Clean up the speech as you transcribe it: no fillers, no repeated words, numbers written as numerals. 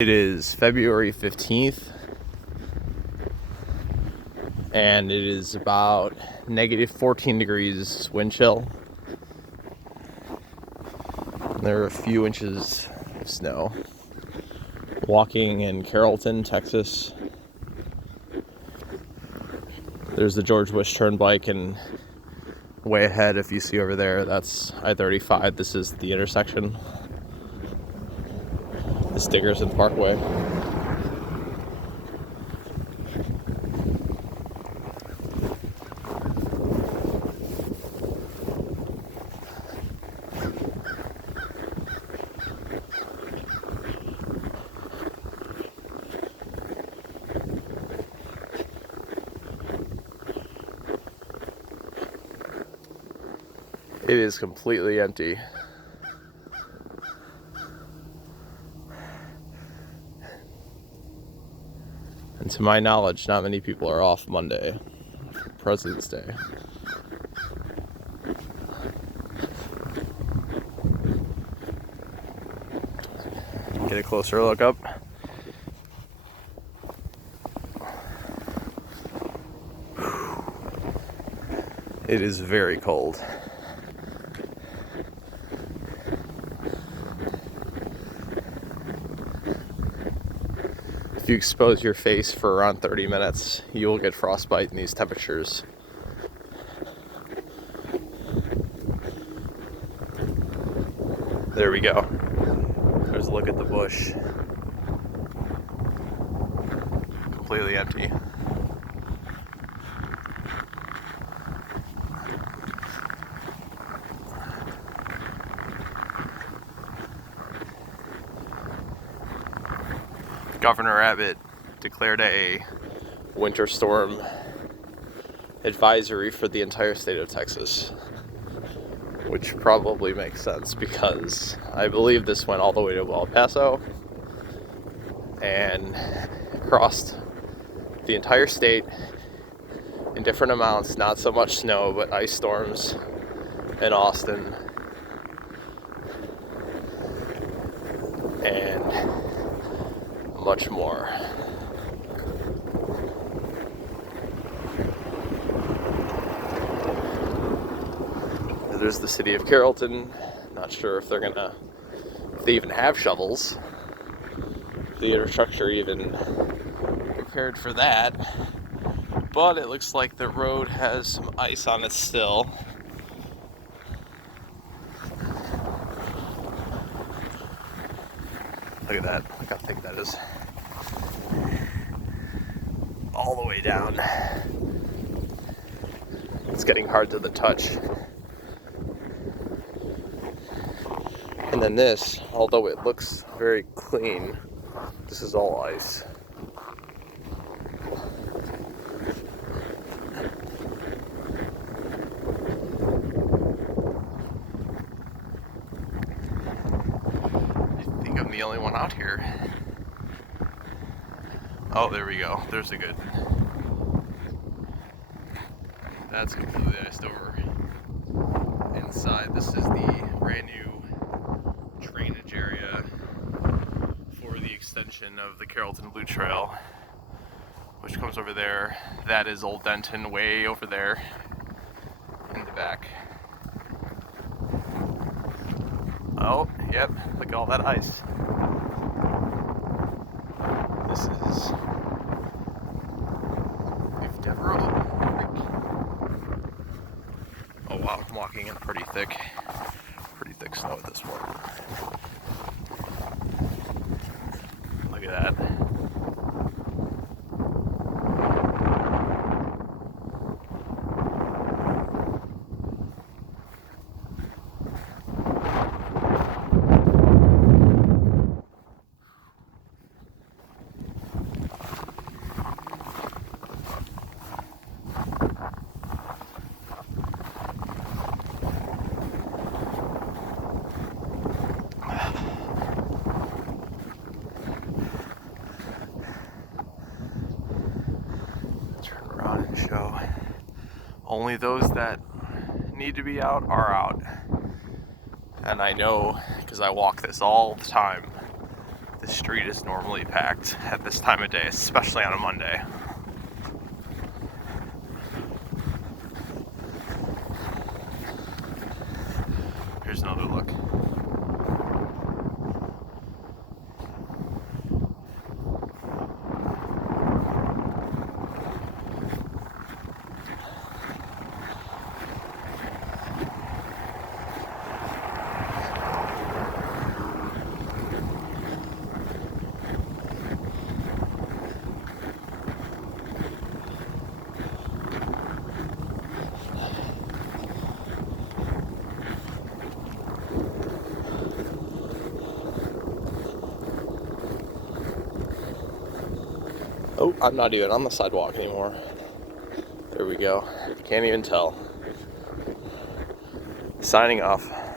It is February 15th, and it is about negative 14 degrees wind chill. There are a few inches of snow. Walking in Carrollton, Texas. There's the George Bush Turnpike, and way ahead, if you see over there, that's I-35. This is the intersection. The Dickerson Parkway. It is completely empty. And to my knowledge, not many people are off Monday, President's Day. Get a closer look up. It is very cold. If you expose your face for around 30 minutes, you will get frostbite in these temperatures. There we go. There's a look at the bush. Completely empty. Governor Abbott declared a winter storm advisory for the entire state of Texas, which probably makes sense because I believe this went all the way to El Paso and crossed the entire state in different amounts, not so much snow, but ice storms in Austin and much more. There's the city of Carrollton. Not sure if they even have shovels. The infrastructure even prepared for that. But it looks like the road has some ice on it still. Look at that. Look how thick that is. All the way down. It's getting hard to the touch. And then this, although it looks very clean, this is all ice. I think I'm the only one out here. Oh, there we go. There's a good. That's completely iced over. Inside, this is the brand new drainage area for the extension of the Carrollton Blue Trail, which comes over there. That is Old Denton way over there in the back. Oh, yep, look at all that ice. This is Fifth Road. Oh wow, I'm walking in pretty thick snow at this point. Look at that. Show. Only those that need to be out are out. And I know, because I walk this all the time, the street is normally packed at this time of day, especially on a Monday. Here's another look. Oh, I'm not even on the sidewalk anymore. There we go. Can't even tell. Signing off.